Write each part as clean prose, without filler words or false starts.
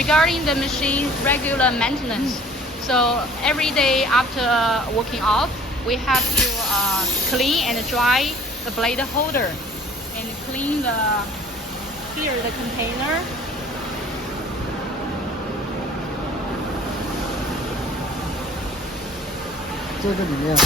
regarding the machine regular maintenance. So every day after working off, we have to clean and dry the blade holder and clean the container. 在这里面。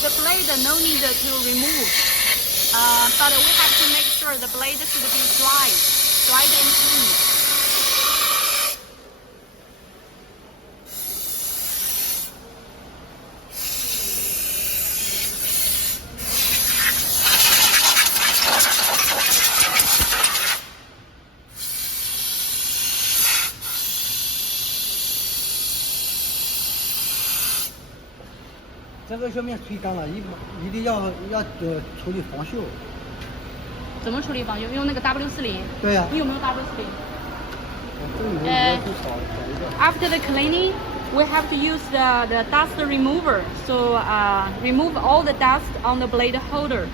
The blade no need to remove, but we have to make sure the blade should be dried and clean. 这个下面吹干了，一定要处理防锈。怎么处理防锈？用那个 W40。对呀、你有没有 W40？ 这个找一个。 After the cleaning, we have to use the dust remover. So remove all the dust on the blade holder.